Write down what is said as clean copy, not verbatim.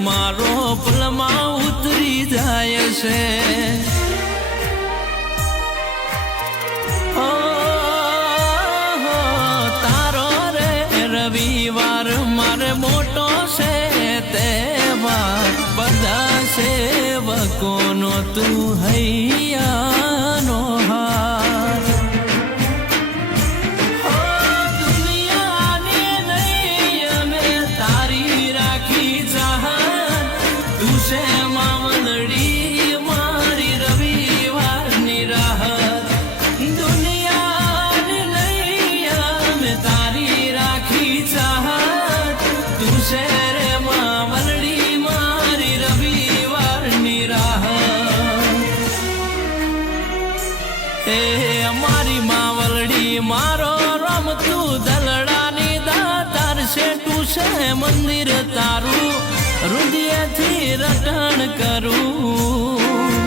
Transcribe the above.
મારો પલમાં ઉતરી જાય છે તારો રે રવિવાર મારે મોટો છે તહેવાર બધા સેવકોનો તું હૈયાનો હાર અમારી માવલડી મારો રમતું દલડાની દાતાર શેઠું છે મંદિર તારું હૃદયથી રટણ કરું